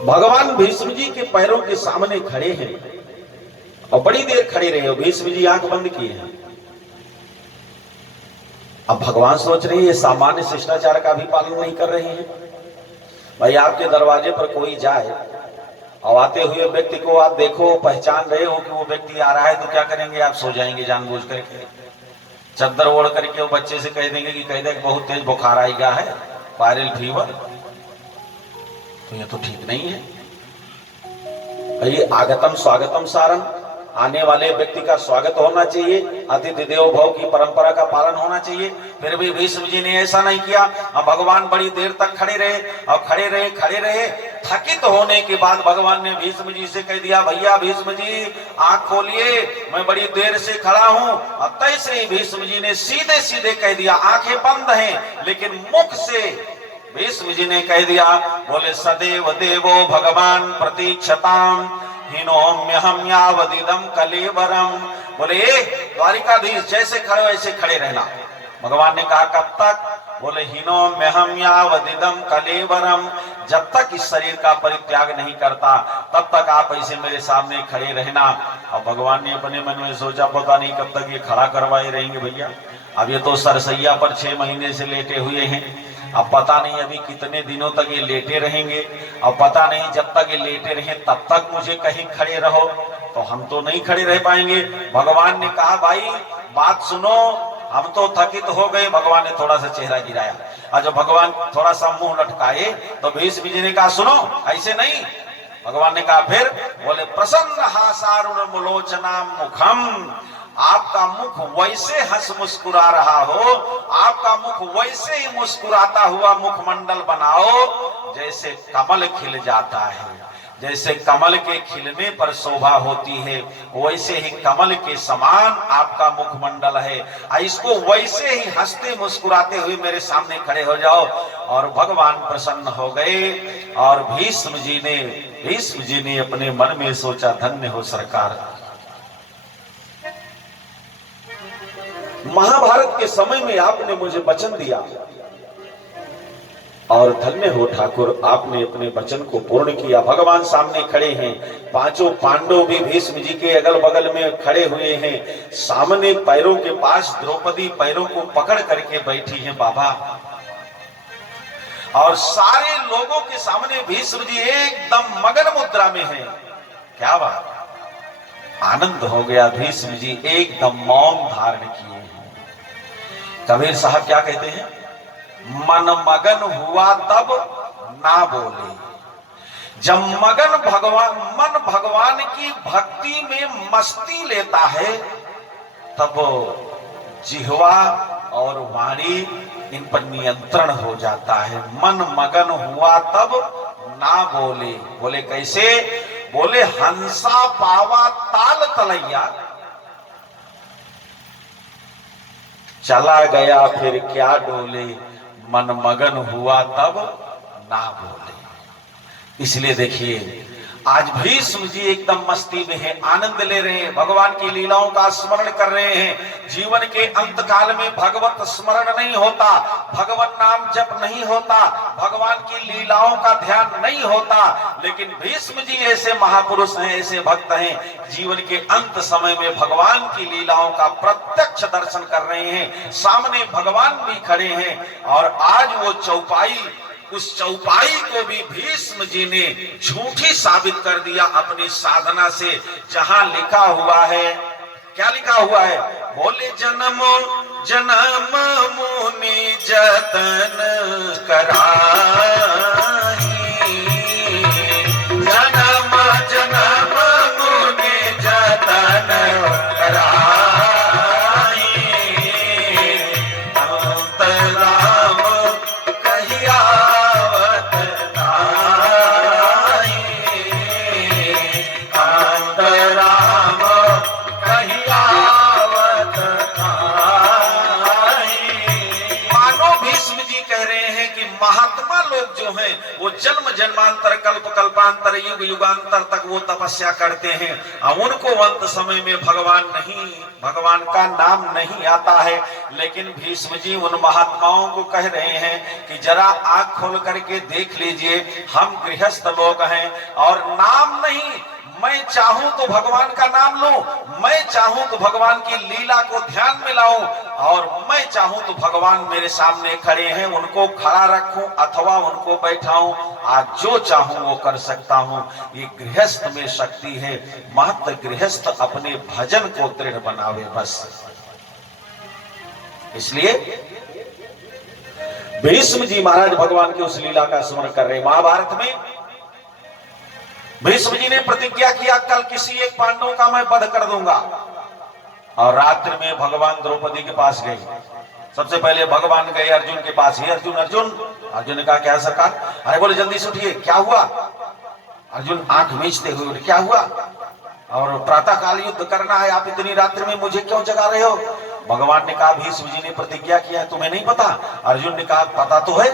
भगवान भीष्म जी के पैरों के सामने खड़े हैं और बड़ी देर खड़े रहे। भीष्म जी आंख बंद किए हैं। अब भगवान सोच रहे हैं ये सामान्य शिष्टाचार का भी पालन नहीं कर रहे हैं। भाई आपके दरवाजे पर कोई जाए और आते हुए व्यक्ति को आप देखो, पहचान रहे हो कि वो व्यक्ति आ रहा है, तो क्या करेंगे? आप सो जाएंगे जानबूझ करके, चद्दर ओढ़ करके वो बच्चे से कह देंगे कि कह दे बहुत तेज बुखार आई गया है, वायरल फीवर। तो ये तो ठीक नहीं है। ये आगतम स्वागतम सारम, आने वाले व्यक्ति का स्वागत होना चाहिए, अतिथि देवो भव की परंपरा का पालन होना चाहिए। फिर भी भीष्म जी ने ऐसा नहीं किया। अब भगवान बड़ी देर तक खड़े रहे और खड़े रहे। थकित होने के बाद भगवान ने भीष्म जी से कह दिया, भैया भीष्म जी आंख खोलिए, मैं बड़ी देर से खड़ा हूं। और तैसे ही भीष्म जी ने सीधे सीधे कह दिया, आंखें बंद हैं लेकिन मुख से भीष्म जी ने कह दिया, बोले सदैव देवो भगवान प्रतीक्षताम हिनोम्यहम यावदिदम कलेवरम। बोले द्वारिकाधीश जैसे खड़े वैसे खड़े रहना। भगवान ने कहा कब तक? बोले हिनोम्यहम यावदिदम कलेवरम, जब तक इस शरीर का परित्याग नहीं करता तब तक आप ऐसे मेरे सामने खड़े रहना। और भगवान ने अपने मन में सोचा, पता नहीं कब तक ये खड़ा करवाए रहेंगे भैया। अब ये तो सरसैया पर 6 महीने से लेटे हुए हैं, अब पता नहीं अभी कितने दिनों तक ये लेटे रहेंगे। अब पता नहीं जब तक ये लेटे रहे तब तक मुझे कहीं खड़े रहो, तो हम तो नहीं खड़े रह पाएंगे। भगवान ने कहा, भाई बात सुनो, हम तो थकित हो गए। भगवान ने थोड़ा सा चेहरा गिराया और जब भगवान थोड़ा सा मुंह लटकाए तो भीष्म जी ने कहा, सुनो ऐसे नहीं। भगवान ने कहा फिर? बोले प्रसन्न हासारुण मुलोचना मुखम, आपका मुख वैसे हंस मुस्कुरा रहा हो, आपका मुख वैसे ही मुस्कुराता हुआ मुखमंडल बनाओ जैसे कमल खिल जाता है। जैसे कमल के खिलने पर शोभा होती है, वैसे ही कमल के समान आपका मुखमंडल है। इसको वैसे ही हंसते मुस्कुराते हुए मेरे सामने खड़े हो जाओ। और भगवान प्रसन्न हो गए। और भीष्म जी ने अपने मन में सोचा, धन्य हो सरकार। महाभारत के समय में आपने मुझे वचन दिया और धन्य हो ठाकुर, आपने अपने वचन को पूर्ण किया। भगवान सामने खड़े हैं, 5 पांडव भी भीष्म जी के अगल बगल में खड़े हुए हैं। सामने पैरों के पास द्रौपदी पैरों को पकड़ करके बैठी हैं बाबा। और सारे लोगों के सामने भीष्म जी एकदम मगन मुद्रा में हैं। क्या बात, आनंद हो गया। भीष्म जी एकदम मौन धारण किए हैं। कबीर साहब क्या कहते हैं? मन मगन हुआ तब ना बोले। जब मन भगवान की भक्ति में मस्ती लेता है तब जिह्वा और वाणी इन पर नियंत्रण हो जाता है। मन मगन हुआ तब ना बोले। बोले कैसे? बोले हंसा पावा ताल तलैया, चला गया फिर क्या डोले, मन मगन हुआ तब ना बोले। इसलिए देखिए आज भीष्म जी एकदम मस्ती में हैं, आनंद ले रहे हैं, भगवान की लीलाओं का स्मरण कर रहे हैं। जीवन के अंत काल में भगवत स्मरण नहीं होता, भगवत नाम जप नहीं होता, भगवान की लीलाओं का ध्यान नहीं होता। लेकिन भीष्म जी ऐसे महापुरुष हैं, ऐसे भक्त हैं, जीवन के अंत समय में भगवान की लीलाओं का प्रत्यक्ष दर्शन कर रहे हैं। सामने भगवान भी खड़े हैं। और आज वो चौपाई, उस चौपाई को भी भीष्म जी ने झूठी साबित कर दिया अपनी साधना से। जहां लिखा हुआ है, क्या लिखा हुआ है? बोले जन्म जन्म मुनि जतन कराई, जन्म जन्म मुनि जतन कराई, वो जन्म जन्मांतर कल्प कल्पांतर युग युगांतर तक वो तपस्या करते हैं और उनको अंत समय में भगवान का नाम नहीं आता है। लेकिन भीष्म जी उन महात्माओं को कह रहे हैं कि जरा आंख खोल करके देख लीजिए, हम गृहस्थ लोग हैं और नाम नहीं, मैं चाहूं तो भगवान का नाम लूं, मैं चाहूं तो भगवान की लीला को ध्यान में लाऊं, और मैं चाहूं तो भगवान मेरे सामने खड़े हैं, उनको खड़ा रखूं अथवा उनको बैठाऊं, आज जो चाहूं वो कर सकता हूं। ये गृहस्थ में शक्ति है। मात्र गृहस्थ अपने भजन को दृढ़ बनावे बस। इसलिए भीष्म जी महाराज भगवान की उस लीला का स्मरण कर रहे। महाभारत में भीष्म जी ने प्रतिज्ञा किया, कल किसी एक पांडव का मैं वध कर दूंगा। और रात्रि में भगवान द्रौपदी के पास गए। सबसे पहले भगवान गए अर्जुन के पास। हे अर्जुन, अर्जुन ने कहा, क्या सरकार? अरे बोले, जल्दी से उठिए, क्या हुआ? अर्जुन आंख मीचते हुए बोले, क्या हुआ? और प्रातः काल युद्ध करना है, आप इतनी रात्रि में मुझे क्यों जगा रहे हो? भगवान ने कहा, भीष्म जी ने प्रतिज्ञा किया है, तुम्हें नहीं पता? अर्जुन ने कहा, पता तो है।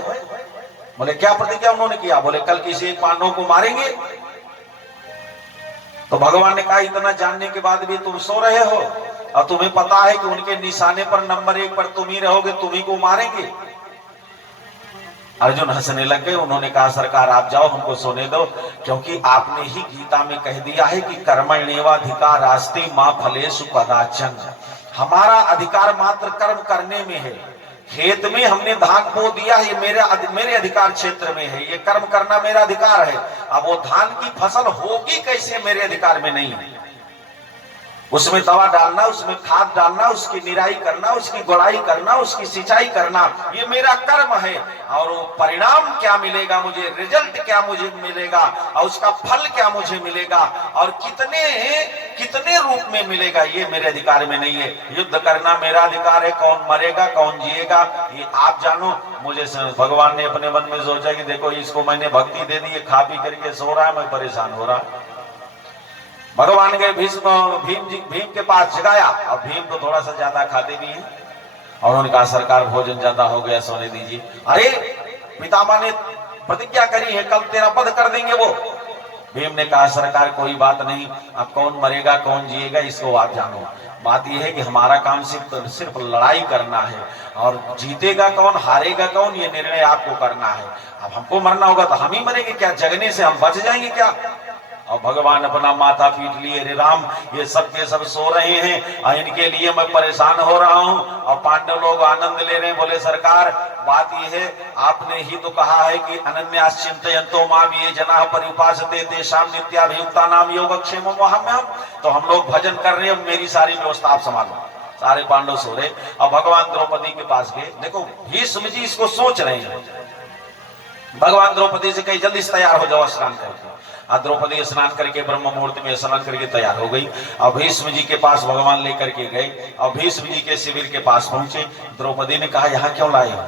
बोले, क्या प्रतिज्ञा उन्होंने किया? बोले, कल किसी एक पांडव को मारेंगे। तो भगवान ने कहा, इतना जानने के बाद भी तुम सो रहे हो और तुम्हें पता है कि उनके निशाने पर नंबर 1 पर तुम ही रहोगे, तुम ही को मारेंगे। अर्जुन हंसने लग गए। उन्होंने कहा, सरकार आप जाओ, हमको सोने दो, क्योंकि आपने ही गीता में कह दिया है कि कर्मण्येवाधिकारास्ते मा फलेषु कदाचन। हमारा अधिकार मात्र कर्म करने में है। खेत में हमने धान बो दिया, ये मेरे अधिकार क्षेत्र में है, ये कर्म करना मेरा अधिकार है। अब वो धान की फसल होगी कैसे, मेरे अधिकार में नहीं है। उसमें दवा डालना, उसमें खाद डालना, उसकी निराई करना, उसकी गुड़ाई करना, उसकी सिंचाई करना, ये मेरा कर्म है। और वो परिणाम क्या मिलेगा मुझे, रिजल्ट क्या मुझे मिलेगा, और उसका फल क्या मुझे मिलेगा, और कितने रूप में मिलेगा, ये मेरे अधिकार में नहीं है। युद्ध करना मेरा अधिकार है, कौन मरेगा कौन जिएगा ये आप जानो। मुझे भगवान ने अपने मन में सोचा कि देखो, इसको मैंने भक्ति दे दी, खा पी करके सो रहा है, मैं परेशान हो रहा। भगवान गए भीम के पास, जगाया। और भीम तो थोड़ा सा ज्यादा खाते भी हैं, और उन्होंने कहा, सरकार भोजन ज्यादा हो गया, सोने दीजिए। अरे पितामह ने प्रतिज्ञा करी है, कल तेरा वध कर देंगे वो। भीम ने कहा, सरकार कोई बात नहीं, अब कौन मरेगा कौन जिएगा इसको आप जानो, बात यह है कि हमारा काम सिर्फ लड़ाई करना है, और जीतेगा कौन हारेगा कौन ये निर्णय आपको करना है। अब हमको मरना होगा तो हम ही मरेंगे क्या, जगने से हम बच जाएंगे क्या? और भगवान अपना माथा पीट लिए, अरे राम, ये सब के सब सो रहे हैं और इनके लिए मैं परेशान हो रहा हूं, और पांडव लोग आनंद ले रहे हैं। बोले, सरकार बात ये है, आपने ही तो कहा है कि अनन्याश्चिन्तयन्तो मां ये जनाः पर्युपासते तेषां नित्याभियुक्तानां योगक्षेमं वहाम्यहम्। तो हम लोग भजन कर रहे हैं, मेरी सारी व्यवस्था आप संभालो। सारे पांडव सो रहे और भगवान द्रौपदी के पास गए। देखो भीष्म जी इसको सोच रहे हैं। भगवान द्रौपदी से कही, जल्दी से तैयार हो जाओ स्नान करके। द्रौपदी स्नान करके ब्रह्म मुहूर्त में स्नान करके तैयार हो गई और भीष्म जी के पास भगवान लेकर के गए और भीष्म जी के शिविर के पास पहुंचे। द्रौपदी ने कहा, यहाँ क्यों लाए हो?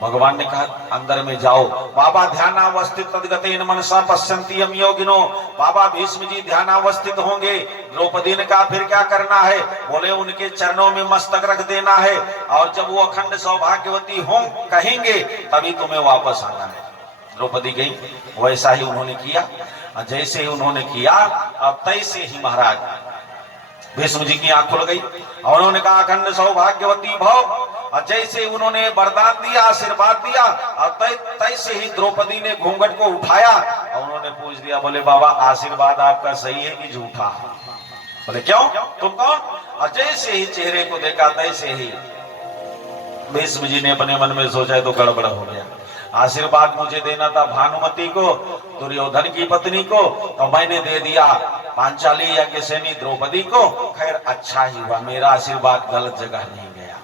भगवान ने कहा, अंदर में जाओ। बाबा ध्यानावस्थित तद्गतेन मनसा पश्यन्ति यम योगिनो। बाबा भीष्म जी ध्यानावस्थित होंगे। द्रौपदी ने कहा, फिर क्या करना है? बोले, उनके चरणों में मस्तक रख देना है, और जब वो अखंड सौभाग्यवती हों कहेंगे तभी तुम्हें वापस आना है। द्रौपदी गई, वैसा ही उन्होंने किया। जैसे ही उन्होंने किया, अब तैसे ही महाराज भीष्म जी की आंख खुल गई और उन्होंने कहा, अखंड सौभाग्यवती भव। और जैसे उन्होंने वरदान दिया, आशीर्वाद दिया, और तैसे ही द्रौपदी ने घूंघट को उठाया और उन्होंने पूछ दिया, बोले, बाबा आशीर्वाद आपका सही है कि झूठा? बोले, क्यों, तुम कौन? और जैसे ही चेहरे को देखा, तैसे ही भीष्म जी ने अपने मन में सोचा, तो गड़बड़ हो गया। आशीर्वाद मुझे देना था भानुमति को, दुर्योधन की पत्नी को, तो मैंने दे दिया पांचाली या किसैनी द्रौपदी को। खैर अच्छा ही हुआ, मेरा आशीर्वाद गलत जगह नहीं गया।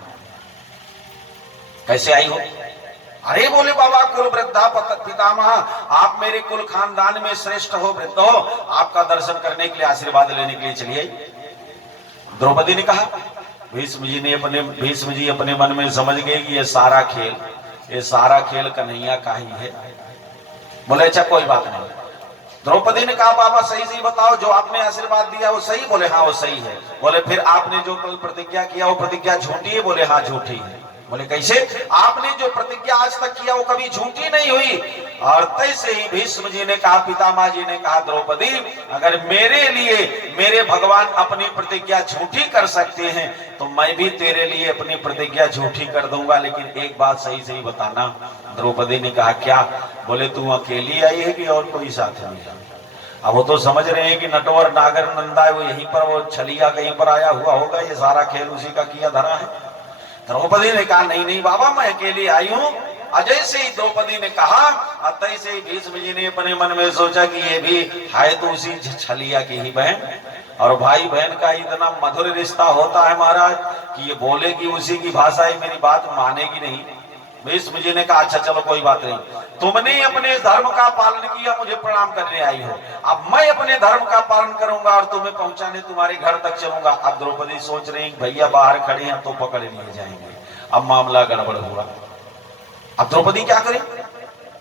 कैसे आई हो? अरे बोले, बाबा कुल वृद्धा पितामह, आप मेरे कुल खानदान में श्रेष्ठ हो, वृद्ध हो, आपका दर्शन करने के लिए, आशीर्वाद लेने के लिए चलिए। द्रौपदी ने कहा, भीष्म जी अपने मन में समझ गए कि ये सारा खेल कन्हैया का ही है। बोले, अच्छा कोई बात नहीं। द्रौपदी ने कहा, बाबा सही बताओ, जो आपने आशीर्वाद दिया वो सही? बोले, हाँ वो सही है। बोले, फिर आपने जो कल प्रतिज्ञा किया वो प्रतिज्ञा झूठी है? बोले, हाँ झूठी है। बोले कैसे? आपने जो प्रतिज्ञा आज तक किया वो कभी झूठी नहीं हुई। और तैसे ही भीष्म जी ने कहा, पितामह जी ने कहा, द्रौपदी अगर मेरे लिए मेरे भगवान अपनी प्रतिज्ञा झूठी कर सकते हैं तो मैं भी तेरे लिए अपनी प्रतिज्ञा झूठी कर दूंगा, लेकिन एक बात सही सही बताना। द्रौपदी ने कहा क्या? बोले तू अकेली आई है कि और कोई साथ में? अब वो तो समझ रहे हैं कि नटवर नागर नंदा है, वो यहीं पर वो छलिया कहीं पर आया हुआ होगा, ये सारा खेल उसी का किया धरा है। द्रौपदी ने कहा नहीं नहीं बाबा मैं अकेली आई हूं। अजय से ही द्रौपदी ने कहा, अतः से ही भीष्म जी ने अपने मन में सोचा कि ये भी है तो उसी छलिया की ही बहन, और भाई बहन का इतना मधुर रिश्ता होता है महाराज कि ये बोलेगी उसी की भाषा है, मेरी बात मानेगी नहीं। भीष्म जी ने कहा अच्छा चलो कोई बात नहीं, तुमने अपने धर्म का पालन किया, मुझे प्रणाम करने आई हो, अब मैं अपने धर्म का पालन करूंगा और तुम्हें पहुंचाने तुम्हारे घर तक चलूंगा। अब द्रौपदी सोच रही भैया बाहर खड़े हैं तो पकड़ लिए जाएंगे, अब मामला गड़बड़ हुआ। अब द्रौपदी क्या करे?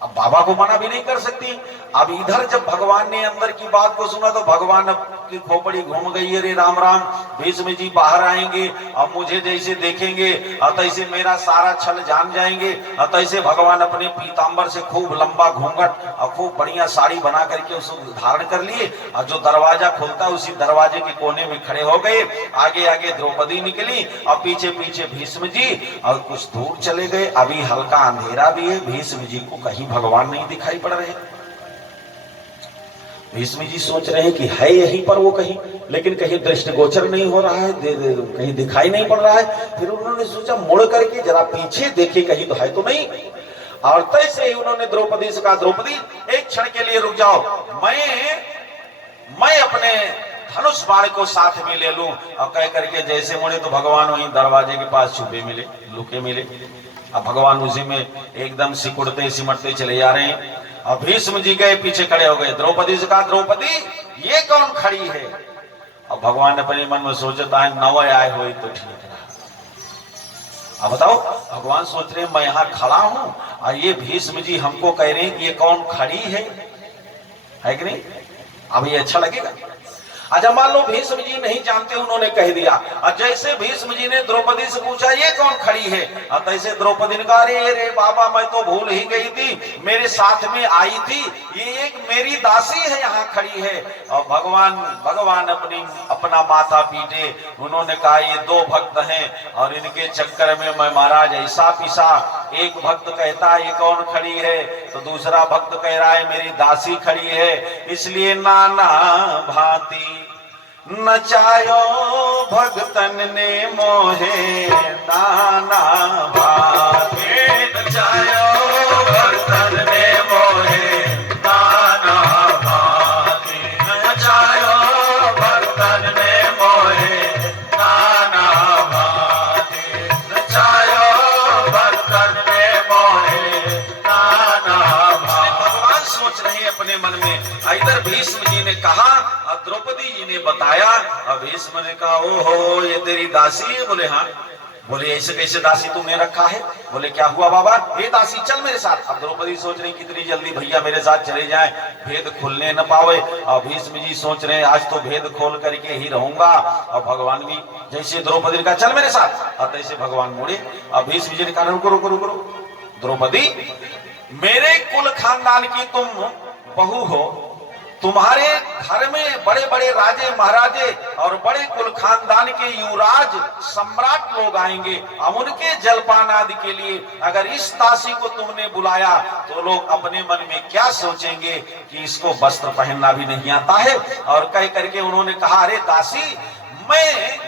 अब बाबा को मना भी नहीं कर सकती। अब इधर जब भगवान ने अंदर की बात को सुना तो भगवान की खोपड़ी घूम गई, अरे राम राम भीष्म जी बाहर आएंगे, अब मुझे जैसे देखेंगे तैसे मेरा सारा छल जान जाएंगे। तैसे भगवान अपने पीतांबर से खूब लंबा घूंघट और खूब बढ़िया साड़ी बना करके उसको धारण कर लिए, और जो दरवाजा खुलता उसी दरवाजे के कोने में खड़े हो गए। आगे आगे द्रौपदी निकली और पीछे पीछे भीष्म जी, और कुछ दूर चले गए। अभी हल्का अंधेरा भी है, भीष्म जी को कहीं भगवान नहीं दिखाई पड़ रहे। भीष्म जी सोच रहे हैं कि है यहीं पर वो कहीं, लेकिन कहीं दृष्टिगोचर नहीं हो रहा है, कहीं दिखाई नहीं पड़ रहा है। फिर उन्होंने सोचा मुड़ करके जरा पीछे देखे कहीं तो है तो नहीं। और तैसे ही उन्होंने द्रौपदी से कहा, द्रौपदी एक क्षण के लिए रुक जाओ, मैं अपने धनुष बाण को साथ में ले लूं। और कह करके जैसे मुड़े तो भगवान वहीं दरवाजे के पास छुपे मिले, लुके मिले। अब भगवान उसी में एकदम सिकुड़ते सिमटते चले जा रहे हैं। और भीष्म जी गए पीछे खड़े हो गए। द्रौपदी से कहा, द्रौपदी ये कौन खड़ी है? अब भगवान अपने मन में सोचता है नवे आए हुए तो ठीक रहा। अब बताओ, भगवान सोच रहे मैं यहाँ खड़ा हूं और ये भीष्म जी हमको कह रहे हैं कि ये कौन खड़ी है कि नहीं? अब ये अच्छा लगेगा? अच्छा मान लो भीष्म जी नहीं जानते, उन्होंने कह दिया। और जैसे भीष्म जी ने द्रौपदी से पूछा ये कौन खड़ी है, और तैसे द्रौपदी ने कहा, अरे बाबा मैं तो भूल ही गई थी, मेरे साथ में आई थी, ये एक मेरी दासी है यहाँ खड़ी है। और भगवान अपना माथा पीटे। उन्होंने कहा ये दो भक्त हैं और इनके चक्कर में मैं महाराज ऐसा पिसा। एक भक्त कहता है ये कौन खड़ी है, तो दूसरा भक्त कह रहा है मेरी दासी खड़ी है। इसलिए नाना भांति नचायो भगतन ने मोहे, नाना भांति नचायो भगतन ने मोहे, नाना भांति नचायो भगतन ने मोहे, नाना भांति नचायो भगतन ने मोहे, नाना भांति। भगवान सोच रहे अपने मन में। इधर भीष्म जी ने कहा और द्रौपदी जी ने बताया। और भीष्म ने कहा ओहो ये तेरी दासी है? बोले हाँ। बोले ऐसे कैसे दासी तुमने रखा है? बोले क्या हुआ बाबा? ये दासी चल मेरे साथ। अब द्रौपदी सोच रही कितनी जल्दी भैया मेरे साथ चले जाएं, भेद खुलने न पावे। और भीष्म जी सोच रहे आज तो भेद खोल करके ही रहूंगा। और भगवान भी जैसे द्रौपदी ने कहा चल मेरे साथ, और तैसे भगवान मुड़े। और भीष्म जी ने कहा रुको रुको रुको, द्रौपदी मेरे कुल खानदान की तुम बहू हो, तुम्हारे घर में बड़े बड़े राजे महाराजे और बड़े कुल खानदान के युवराज सम्राट लोग आएंगे। अब उनके जलपान आदि के लिए अगर इस दासी को तुमने बुलाया तो लोग अपने मन में क्या सोचेंगे कि इसको वस्त्र पहनना भी नहीं आता है। और कह करके उन्होंने कहा अरे दासी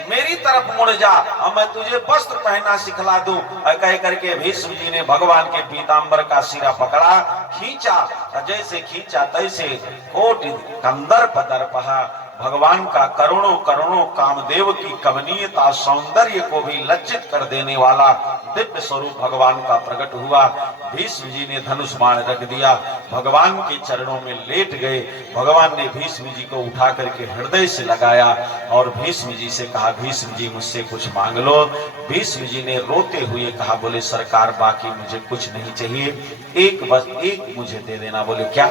मेरी तरफ मुड़ जा और मैं तुझे वस्त्र पहनना सिखला दूं। कह करके भीष्म जी ने भगवान के पीतांबर का सिरा पकड़ा, खींचा। जैसे खींचा तैसे कोटि कंदर्प दर्पहा, भगवान का करोड़ों करोड़ों कामदेव की कमनीयता सौंदर्य को भी लज्जित कर देने वाला दिव्य स्वरूप भगवान का प्रकट हुआ। भीष्म जी ने धनुष बाण रख दिया, भगवान के चरणों में लेट गए। भगवान ने भीष्म जी को उठा करके हृदय से लगाया और भीष्म जी से कहा भीष्म जी मुझसे कुछ मांग लो। भीष्म जी ने रोते हुए कहा बोले सरकार बाकी मुझे कुछ नहीं चाहिए, एक मुझे दे देना। बोले क्या?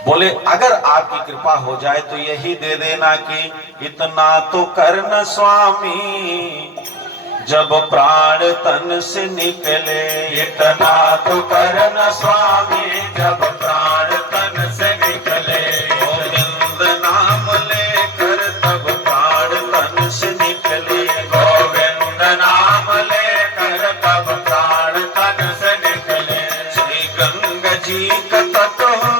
बोले अगर आपकी कृपा हो जाए तो यही दे देना कि इतना तो करना स्वामी, जब प्राण तन से निकले, इतना तो करना स्वामी जब प्राण तन से निकले। गोविंद नाम लेकर तब प्राण तन से निकले, गोविंद नाम लेकर तब प्राण तन से निकले। श्री गंगा जी का तट हो,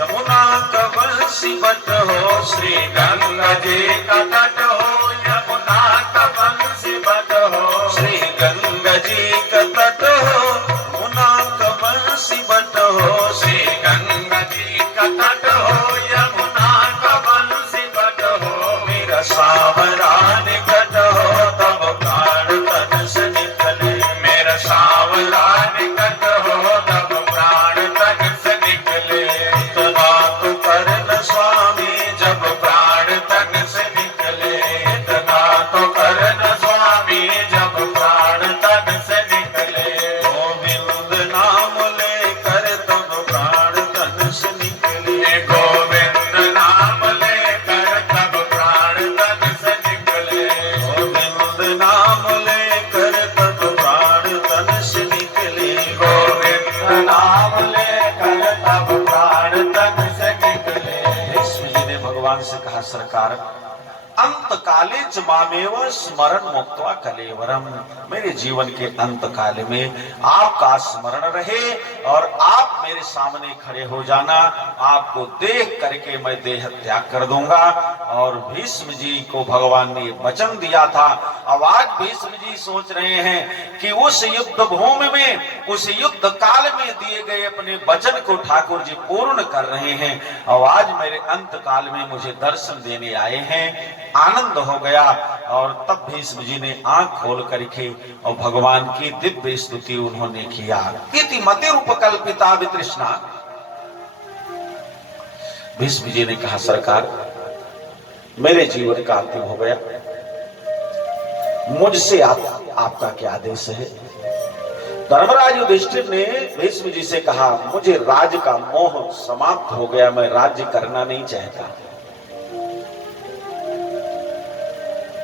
यमुना का बंसी बट हो, श्री गंगा जी का तट हो, यमुना का बंसी बट हो। श्री गंगा जी का तट हो, यमुना का बंसी बट हो, श्री गंगा जी का तट हो, यमुना का बंसी बट हो। मेरा सावरा निकट हो तब प्राण तन से निकले, मेरा सांवला निकट हो तब प्राण तन से निकले। इतना तो करन स्वामी जब प्राण तन से निकले, इतना तो करना स्वामी जब प्राण तन से निकले। गोविंद नाम लेकर तब प्राण तन से निकले, गोविंद नाम लेकर तब प्राण तन से निकले। गोविंद नाम लेकर तब प्राण तन से निकले, गोविंद नाम लेकर तब प्राण तन से निकले। भीष्म जी ने भगवान से कहा, सरकार अंत काले च मामेव स्मरण मुक्त्वा कलेवरम, मेरे जीवन के अंत काल में आपका स्मरण रहे और आप मेरे सामने खड़े हो जाना, आपको देख करके मैं देह त्याग कर दूंगा। और भीष्म जी को भगवान ने वचन दिया था। अब आज भीष्म जी सोच रहे हैं कि उस युद्ध भूमि में, उस युद्ध काल में दिए गए अपने वचन को ठाकुर जी पूर्ण कर रहे हैं और आज मेरे अंत काल में मुझे दर्शन देने आए हैं। आनंद हो गया और तब भीष्म जी ने आंख खोल करके और भगवान की दिव्य स्तुति उन्होंने किया। इति मति रूपकल्पिता वितृष्णा। भीष्म जी ने कहा, सरकार मेरे जीवन का अंतिम हो गया, मुझसे आपका क्या आदेश है। धर्मराज युधिष्ठिर ने भीष्म जी से कहा, मुझे राज्य का मोह समाप्त हो गया, मैं राज्य करना नहीं चाहता।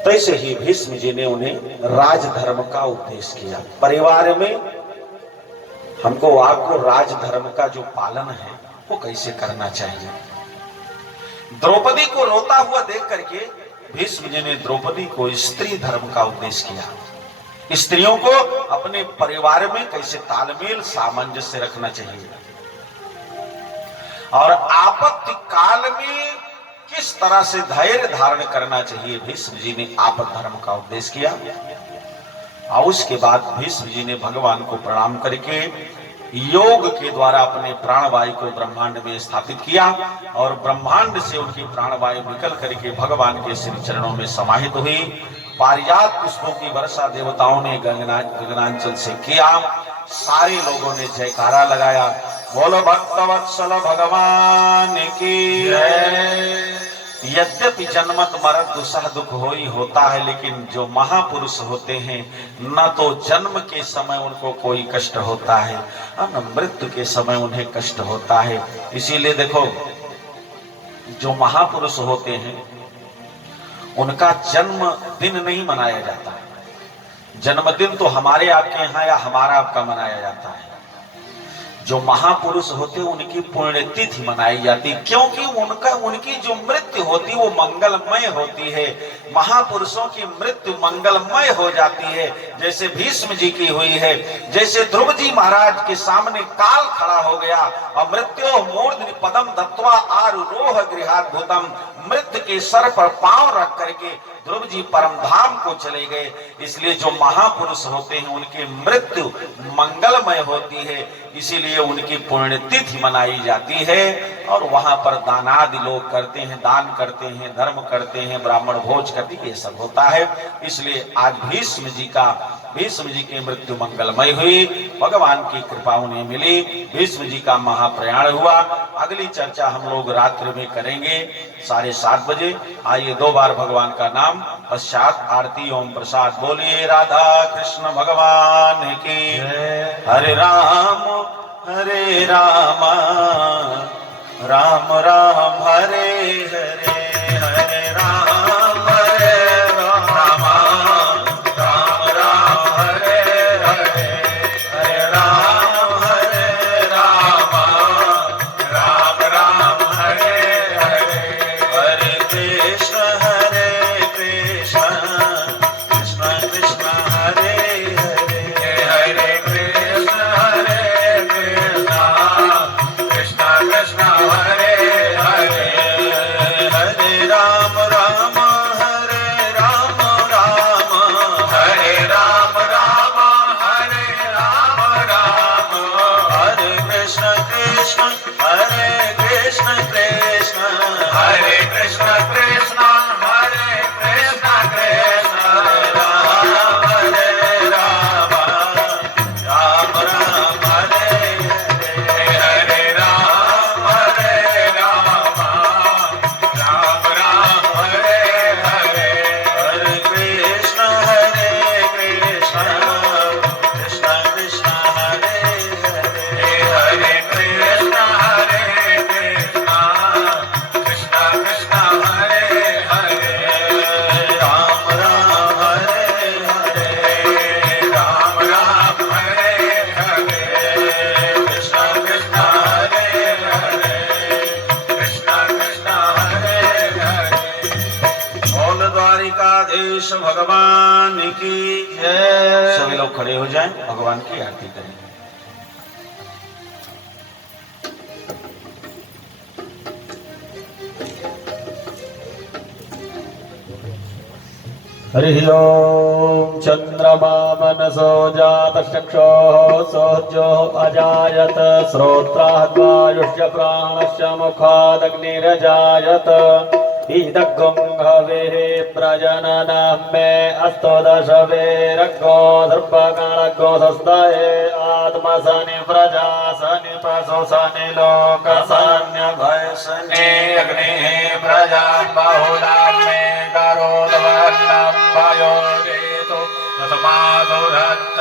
तैसे ही भीष्म जी ने उन्हें राजधर्म का उपदेश किया। परिवार में हमको आपको राजधर्म का जो पालन है वो कैसे करना चाहिए। द्रौपदी को रोता हुआ देख करके भीष्म जी ने द्रौपदी को स्त्री धर्म का उपदेश किया। स्त्रियों को अपने परिवार में कैसे तालमेल सामंजस्य रखना चाहिए और आपत्ति काल में किस तरह से धैर्य धारण करना चाहिए। भीष्म जी ने आपद धर्म का उपदेश किया और उसके बाद भीष्म जी ने भगवान को प्रणाम करके योग के द्वारा अपने प्राणवायु को ब्रह्मांड में स्थापित किया और ब्रह्मांड से उनकी प्राणवायु निकल करके भगवान के श्री चरणों में समाहित हुई। पारिजात पुष्पों की वर्षा देवताओं ने गगनांचल से किया। सारे लोगों ने जयकारा लगाया, बोलो भक्तवत्सल भगवान की जय। यद्यपि जन्मत मरत दुसह दुख होई होता है, लेकिन जो महापुरुष होते हैं न तो जन्म के समय उनको कोई कष्ट होता है और न मृत्यु के समय उन्हें कष्ट होता है। इसीलिए देखो, जो महापुरुष होते हैं उनका जन्मदिन नहीं मनाया जाता। जन्मदिन तो हमारे आपके यहाँ या हमारा आपका मनाया जाता है। जो महापुरुष होते उनकी पुण्यतिथि मनाई जाती, क्योंकि उनकी जो मृत्यु होती वो मंगलमय होती है। महापुरुषों की मृत्यु मंगलमय हो जाती है, जैसे भीष्म जी की हुई है। जैसे ध्रुव जी महाराज के सामने काल खड़ा हो गया और मृत्यो मूर्धनि पदम दत्वा आरुरोह गृहाद्भुतम, मृत्यु के सर पर पांव रख करके ध्रुव जी परम धाम को चले गए। इसलिए जो महापुरुष होते हैं उनकी मृत्यु मंगलमय होती है, इसीलिए उनकी पुण्यतिथि मनाई जाती है और वहां पर दानादि लोग करते हैं, दान करते हैं, धर्म करते हैं, ब्राह्मण भोज करते हैं, ये सब होता है। इसलिए आज भीष्म जी की मृत्यु मंगलमय हुई, भगवान की कृपा उन्हें मिली, भीष्म जी का महाप्रयाण हुआ। अगली चर्चा हम लोग रात्रि में करेंगे 7:30 बजे। आइए 2 बार भगवान का नाम, पश्चात आरती। ओम प्रसाद। बोलिए राधा कृष्ण भगवान की। हरे राम राम राम हरे हरे, हरे राम राम राम कृष्ण कृष्ण हरे कृष्ण कृष्ण हरे कृष्ण कृष्ण राम राम राम राम हरे हरे राम हरे राम राम राम हरे हरे हरे कृष्ण कृष्ण कृष्ण हरे हरे हरे कृष्ण कृष्ण कृष्ण हरे हरे राम राम हरे हरे राम राम हरे हरे कृष्ण कृष्ण हरे हरे कृष्ण कृष्ण हरे हरे बोल द्वारिकाधीश भगवान की जय। सभी लोग खड़े हो जाएं, भगवान की आरती करें। हरि ओम चंद्रमा मनसो जातचक्षुः सोऽर्जो अजायत श्रोत्राद्वायुष्य प्राणस्य मुखादग्निरजायत ईदग्गुं हविः प्रजननं मे अस्तु दशवेरग्गो सर्पगणग्गो सस्ताये आत्मसनि प्रजा सनि पशु सनि लोक सन्य भय सनि अग्निः प्रजा बहुलां मे करोद्वन्नं पयोरेतु तस्मादो दत्त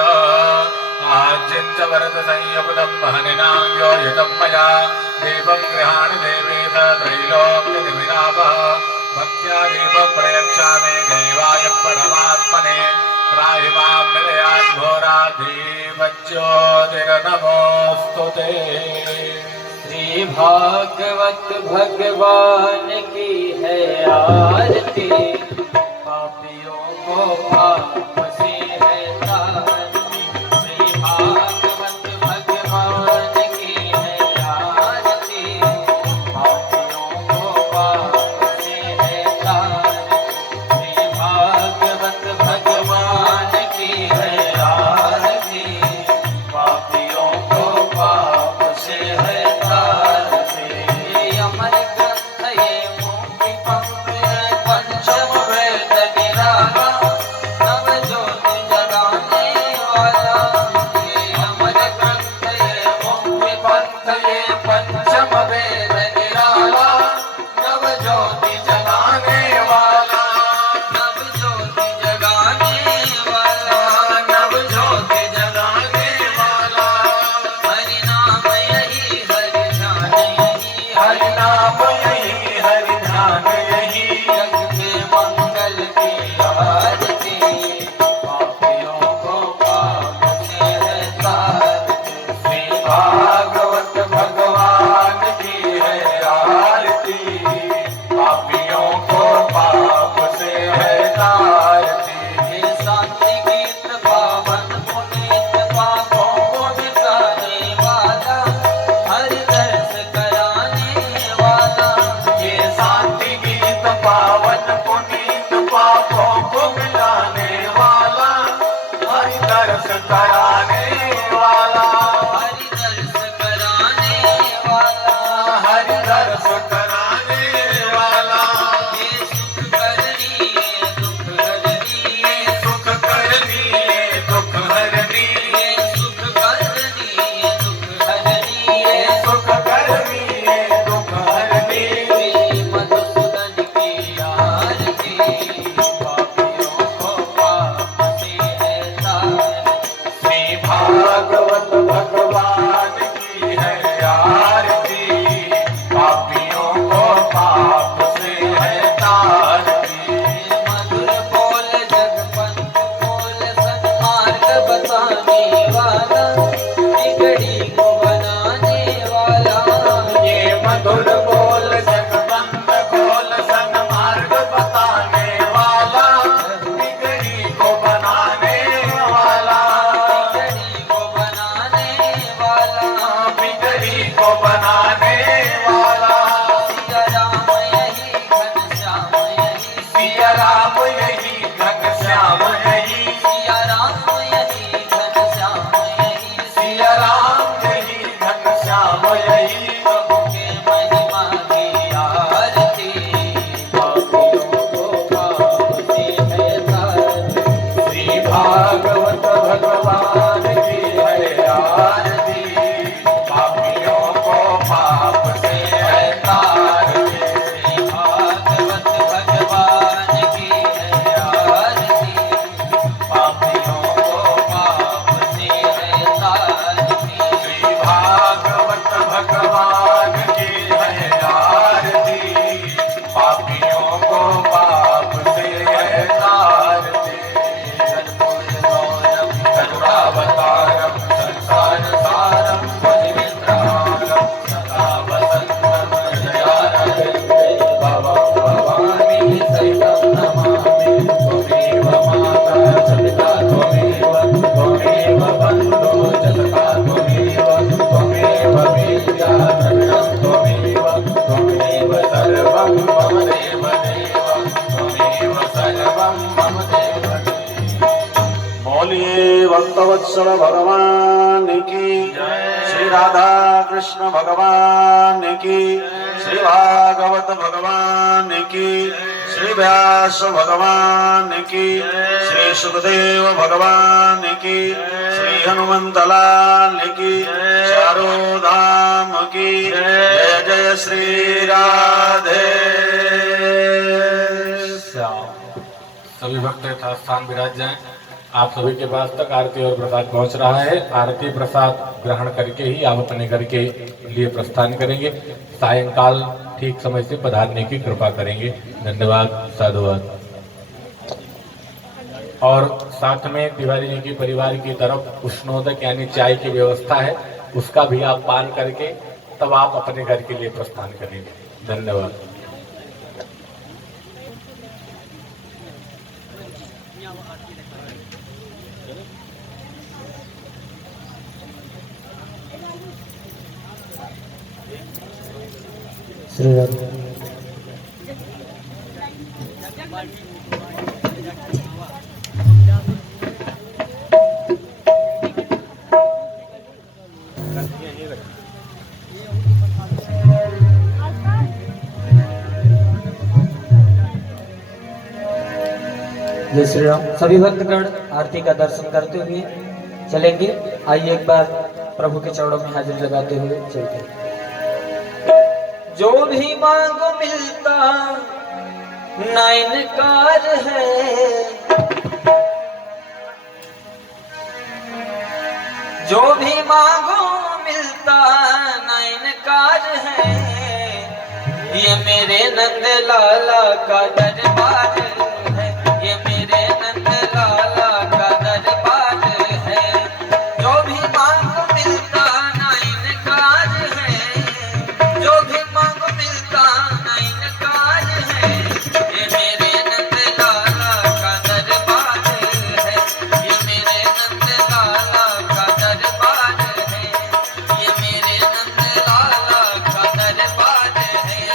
आज्यञ्च वरद संयुक्तं महनिनां योजितं मया देवं गृहाण देवे स त्रैलोक्यदिविलापः भक्त्या देवं प्रयच्छामि देवाय परमात्मने त्राहि मां निलयात् घोराधिपत्योतिर्नमोऽस्तु ते श्री भागवत भगवान की है आरती पापियों को पाप से है तारती। श्री भागवत भगवान की है आरती पापियों को पाप से है तारती। श्री भागवत भगवान की है आरती पापियों को पाप से है अमर ग्रंथ ये मुक्ति पंथ पंचम वेद निराला नव ज्योति जगाने वाला। ये अमर ग्रंथ ये मुक्ति पंथ ये पंचम वेद निराला नव ज्योति जगाने वाला। नव ज्योति जगाने वाला नव ज्योति जगाने वाला। हरि नाम यही हरि ध्यान यही हरि नाम यही हरि ध्यान यही जग में मंगल की आरती पापियों को पाप से है तारती। श्री भागवत भगवान की है आरती पापियों को पाप से है तारती। ये शांति गीत पावन पुनीत पापों को मिटाने वाला हरि दर्श कराने वाला। ये शांति गीत पावन पुनीत पापों को मिटाने वाला हरि दर्श कराने वाला हरि दर्श कराने वाला। हरि दर्श कराने वाला ये सुख करनी ये दुख हरनी ये सुख करनी ये दुख हरनी ये सुख करनी ये दुख हरनी ये सुख करनी ये दुख हरनी श्री मधुसूदन की आरती पापियों को पाप से है तारती। श्री भागवत भगवान की है आरती पापियों यही प्रभु के महिमा की आरती पापियों को पाप से है तारती श्री भागवत भगवान की है आरती पापियों को पाप से है तारती श्री भागवत भगवान की है आरती पापियों को पाप से है तारती श्री भागवत भगवान की है आरती पापियों को पाप से है तारती करुणावतारम संसार सारम भजमित्रालम सदा वसंतम हृदयारविंदे भवानी सहितं नमामि त्वमेव माता च पिता त्वमेव बन्धो च सखा त्वमेव विद्या द्रविणं त्वमेव सर्वं मम देव त्वमेव सर्वं मम देव बोलिए भक्तवत्सल भगवान की श्री राधा कृष्ण भगवान की श्री भागवत भगवान की श्री व्यास भगवान की श्री सुखदेव भगवान की श्री हनुमंत लाल की चारों धाम की जय जय श्री राधे श्याम। सभी भक्त यथास्थान विराज जाएं। आप सभी के पास तक आरती और प्रसाद पहुंच रहा है। आरती प्रसाद ग्रहण करके ही आप अपने घर के लिए प्रस्थान करेंगे। सायंकाल ठीक समय से पधारने की कृपा करेंगे। धन्यवाद, साधुवाद। और साथ में तिवारी जी की परिवार की तरफ उष्णोदक यानी चाय की व्यवस्था है, उसका भी आप पान करके तब आप अपने घर के लिए प्रस्थान करेंगे। धन्यवाद। श्री राम। जय श्री राम। सभी भक्तगण आरती का दर्शन करते हुए चलेंगे। आइए एक बार प्रभु के चरणों में हाजिरी लगाते हुए चलते हैं। जो भी मांगो मिलता ना इनकार है, जो भी मांगो मिलता ना इनकार है। ये मेरे नंद लाला का दरबार है, ये मेरे नंद लाला का दरबार है। जो भी मांगो मिलता ना इनकार है, जो भी मांगो मिलता ना इनकार है। ये मेरे नंद लाला का दरबार है, ये मेरे नंद लाला का दरबार है, ये मेरे नंद लाला का दरबार है।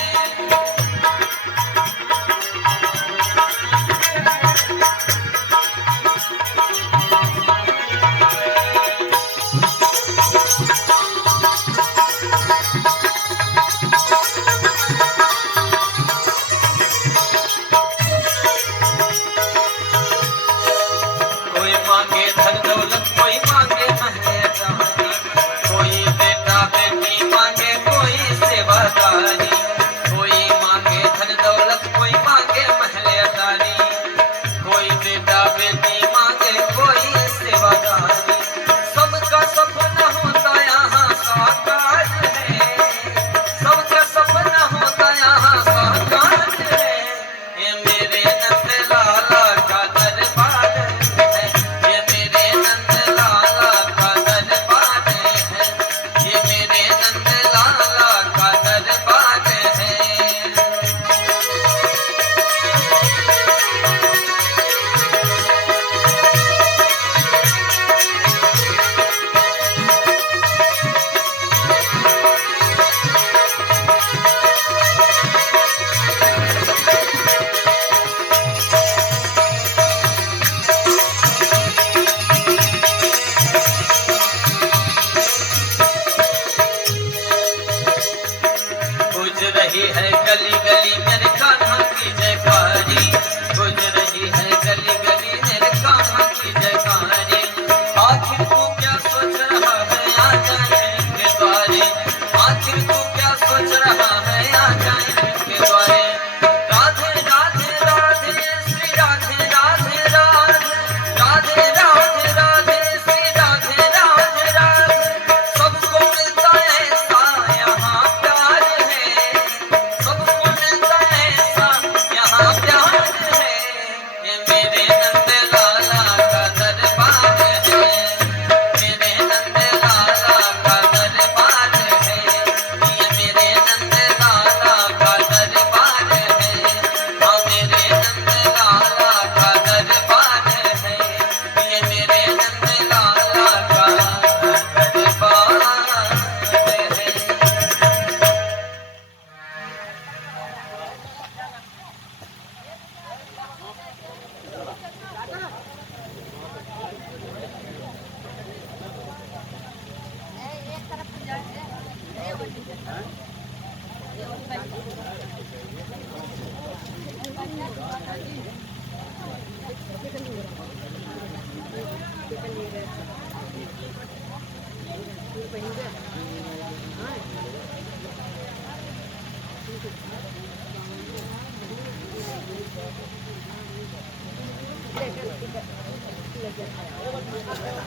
रही है गली गली मेरे कान्हा की जयकारी, गुज रही है गली गली मेरे कान्हा की जयकारी। आखिर तू क्या सोच रहा है आ जाए के द्वारे, आखिर तू क्या सोच रहा है आ जाए के द्वारे। राधे राधे राधे श्री राधे राधे राधे राधे राधे राधे श्री राधे राधे राधे। सबको मिलता ऐसा यहाँ प्यार है, सबको मिलता ऐसा यहाँ प्यार है। ये मेरे नंद लाला का दरबार है, मेरे नंद लाला का दरबार है। ये मेरे नंद लाला का दरबार है, हाँ मेरे नंद लाला का दरबार है। ये मेरे नंद लाला का दरबार है। Gracias.